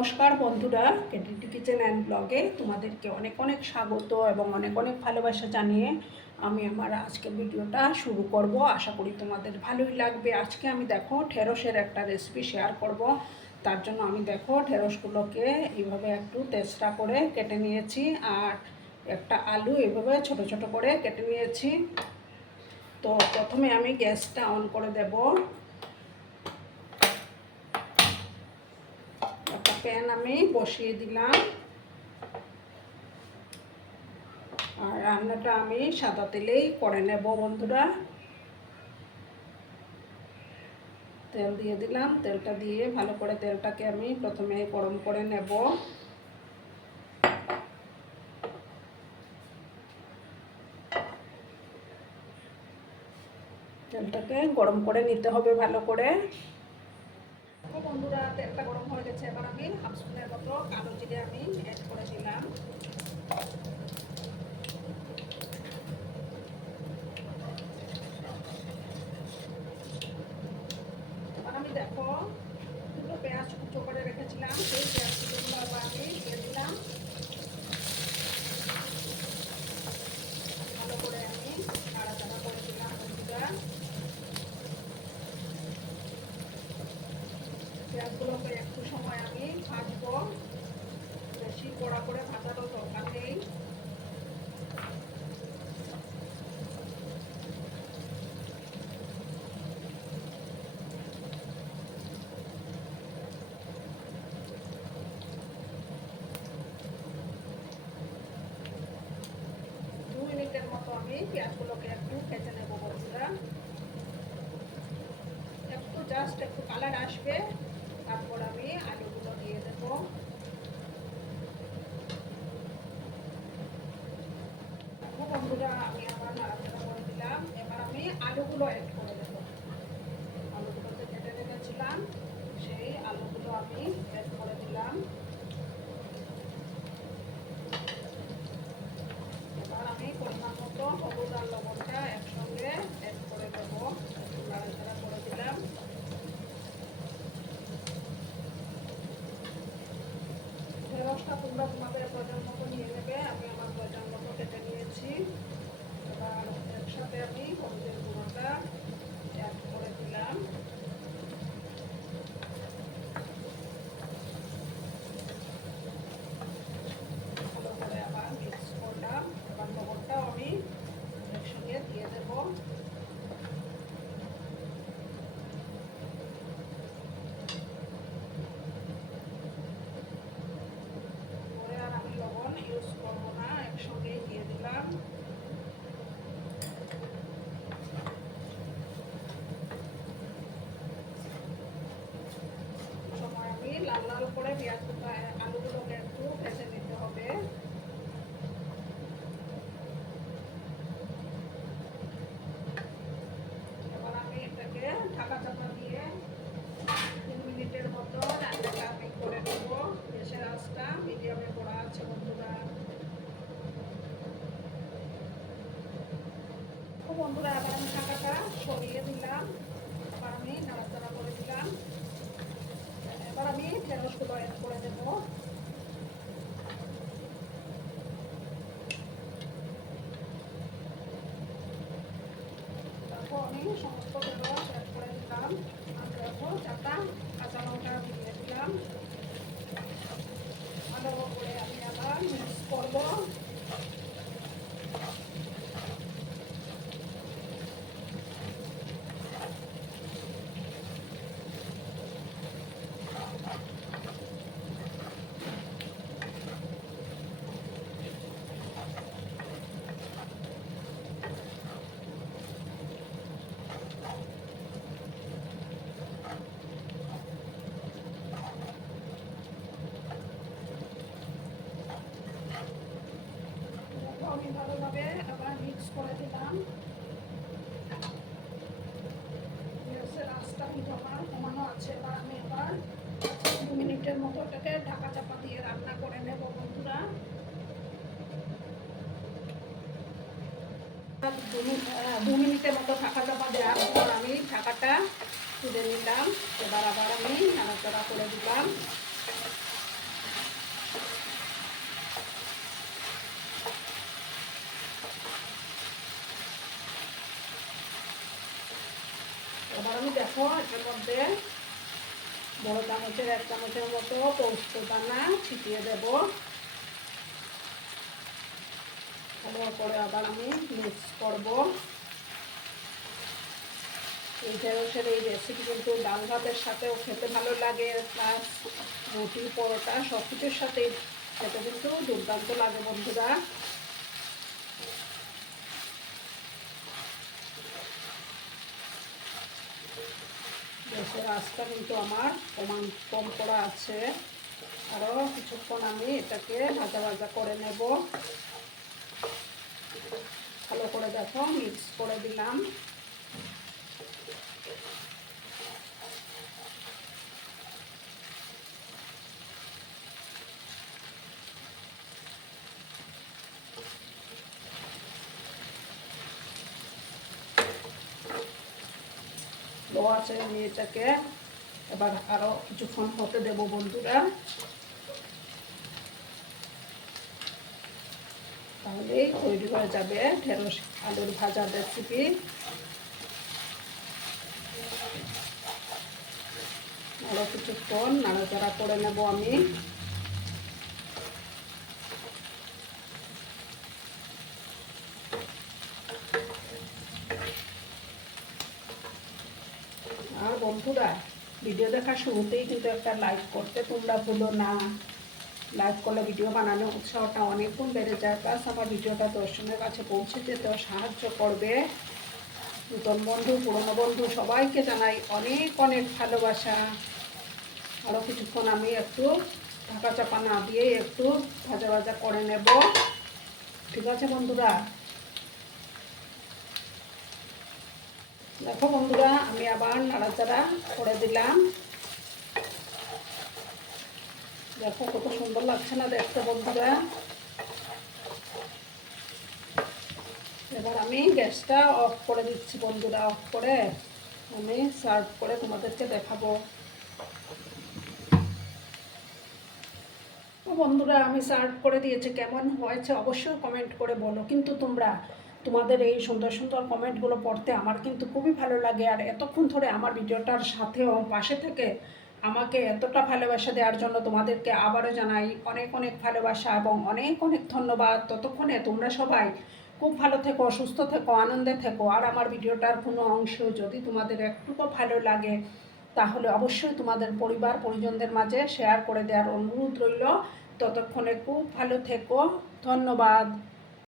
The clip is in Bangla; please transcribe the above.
নমস্কার বন্ধুরা, কেটিটি কিচেন অ্যান্ড ব্লগে তোমাদেরকে অনেক অনেক স্বাগত এবং অনেক অনেক ভালোবাসা জানিয়ে আমি আমার আজকের ভিডিওটা শুরু করব। আশা করি তোমাদের ভালোই লাগবে। আজকে আমি দেখো ঢেঁড়সের একটা রেসিপি শেয়ার করব। তার জন্য আমি দেখো ঢেঁড়সগুলোকে এইভাবে একটু তেজরা করে কেটে নিয়েছি, আর একটা আলু এইভাবে ছোট ছোট করে কেটে নিয়েছি। তো প্রথমে আমি গ্যাসটা অন করে দেব। একটা প্যান আমি বসিয়ে দিলাম, আর রান্নাটা আমি সাদা তেলেই করে নেব বন্ধুরা। তেল দিয়ে দিলাম, তেলটা দিয়ে ভালো করে তেলটাকে আমি প্রথমে গরম করে নেব। তেলটাকে গরম করে নিতে হবে ভালো করে। বন্ধুরা, তেলটা গরম হয়ে গেছে, এবার আমি হাফ স্পুনের মতো কালো জিরে আমি অ্যাড করে দিলাম। এবার আমি দেখো দুটো পেঁয়াজ কুচো করে রেখেছিলাম, সেই পেঁয়াজ কুচোগুলো আবার আমি দিয়ে দিলাম। ভালো করে আমি নাড়াচাড়া করে দিলাম বন্ধুরা। পেঁয়াজগুলোকে একটু সময় আমি ভাজবো, বেশি কড়া করে ভাজারও দরকার নেই। মিনিটের মতো আমি পেঁয়াজগুলোকে একটু ভেজে নেবো বন্ধুরা। একটু জাস্ট একটু কালার আসবে, তারপর আমি আলুগুলো দিয়ে দেবো। বন্ধুরা, আমি আবার নাড়াচাড়া করে দিলাম। এবার আমি আলুগুলো অ্যাড করে দেবো। আলুগুলো যে কেটে রেখেছিলাম সেই আলুগুলো আমি অ্যাড করে দিলাম। এবার আমি পরিমাণ মতো হলুদ আর লবণটা একসঙ্গে অ্যাড করে দেবো। নাড়াচাড়া করে দিলাম। ঢেঁড়সটা তোমরা তোমাদের প্রয়োজন মতো নিয়ে নেবে, আমি আমার প্রয়োজন মতো কেটে নিয়েছি। এবার একসাথে আমি হলুদের গুঁড়োটা অ্যাড করে দিলাম। ভালো করে আবার মিক্স করলাম। এবার লবণটাও আমি একসঙ্গে দিয়ে দেবো। পরে আর আমি লবণ ইউজ করবো না, একসঙ্গেই দিয়ে দিলাম। সময় আমি লাল লাল করে আলুগুলোকে একটু ভেজে নিতে হবে। এবার আমি এটাকে ঢাকা চাপা দিয়ে 3 মিনিটের মতো রান্নাটা আমি করে নেব। গ্যাসের আঁচটা মিডিয়ামে করা আছে বন্ধুরা। বন্ধুরা, আবার আমি ঢাকাটা সরিয়ে দিলাম, আবার আমি নাড়াচাড়া করে দিলাম। এবার আমি ঢেঁড়সগুলো অ্যাড করে দেবো। তারপর আমি সমস্ত ঢেঁড়স অ্যাড করে দিলাম, আর তারপর 4টা কাঁচা লঙ্কা দিয়ে দিলাম। ভালো করে আমি আবার মিক্স করবো। আমি ভালোভাবে আবার মিক্স করে দিলাম। গ্যাসের আঁচটা কিন্তু আমার কমানো আছে। এবার আমি 2 মিনিটের মতো এটাকে ঢাকা চাপা দিয়ে রান্না করে নেব বন্ধুরা। 2 মিনিটের মতো ঢাকা চাপা দেওয়ার পর আমি ঢাকাটা তুলে নিলাম। এবার আবার আমি নাড়াচাড়া করে দিলাম। দেখো এটার মধ্যে বড় চামচের 1 চামচের মতো পোস্ত দানা ছিটিয়ে দেব। ভালো করে আবার আমি মিক্স করব। এই ঢেঁড়সের এই রেসিপি কিন্তু ডাল ভাতের সাথেও খেতে ভালো লাগে, প্লাস রুটি পরোটা সব কিছুর সাথে খেতে কিন্তু দুর্দান্ত লাগে বন্ধুরা। গ্যাসের আঁচটা কিন্তু আমার কম করা আছে। আরও কিছুক্ষণ আমি এটাকে ভাজা ভাজা করে নেব। ভালো করে দেখো মিক্স করে দিলাম। লো আছে আমি এটাকে এবার আরও কিছুক্ষণ হতে দেব বন্ধুরা, তাহলেই তৈরি হয়ে যাবে ঢেঁড়স আলুর ভাজার রেসিপি। আরও কিছুক্ষণ নাড়াচাড়া করে নেব আমি। আর বন্ধুরা, ভিডিও দেখার শুরুতেই কিন্তু একটা লাইক করতে তোমরা ভুলো না। লাইক করলে ভিডিও বানানোর উৎসাহটা অনেক গুণ বেড়ে যায়, প্লাস আমার ভিডিওটা দর্শনের কাছে পৌঁছে যেতেও সাহায্য করবে। নতুন বন্ধু পুরনো বন্ধু সবাইকে জানাই অনেক অনেক ভালোবাসা। আরও কিছুক্ষণ আমি একটু ঢাকা চাপা না দিয়ে একটু ভাজা ভাজা করে নেব। ঠিক আছে বন্ধুরা। দেখো বন্ধুরা, আমি আবার নাড়াচাড়া করে দিলাম। দেখো কত সুন্দর লাগছে না দেখতে বন্ধুরা। এবার আমি গ্যাসটা অফ করে দিচ্ছি বন্ধুরা। অফ করে আমি সার্ভ করে তোমাদেরকে দেখাবো। বন্ধুরা, আমি সার্ভ করে দিয়েছি, কেমন হয়েছে অবশ্যই কমেন্ট করে বলো। কিন্তু তোমাদের এই সুন্দর সুন্দর কমেন্টগুলো পড়তে আমার কিন্তু খুবই ভালো লাগে। আর এতক্ষণ ধরে আমার ভিডিওটার সাথেও পাশে থেকে আমাকে এতটা ভালোবাসা দেওয়ার জন্য তোমাদেরকে আবারও জানাই অনেক অনেক ভালোবাসা এবং অনেক অনেক ধন্যবাদ। ততক্ষণে তোমরা সবাই খুব ভালো থেকো, সুস্থ থেকো, আনন্দে থেকো। আর আমার ভিডিওটার কোনো অংশ যদি তোমাদের একটুকু ভালো লাগে তাহলে অবশ্যই তোমাদের পরিবার পরিজনদের মাঝে শেয়ার করে দেওয়ার অনুরোধ রইল। ততক্ষণে খুব ভালো থেকো। ধন্যবাদ।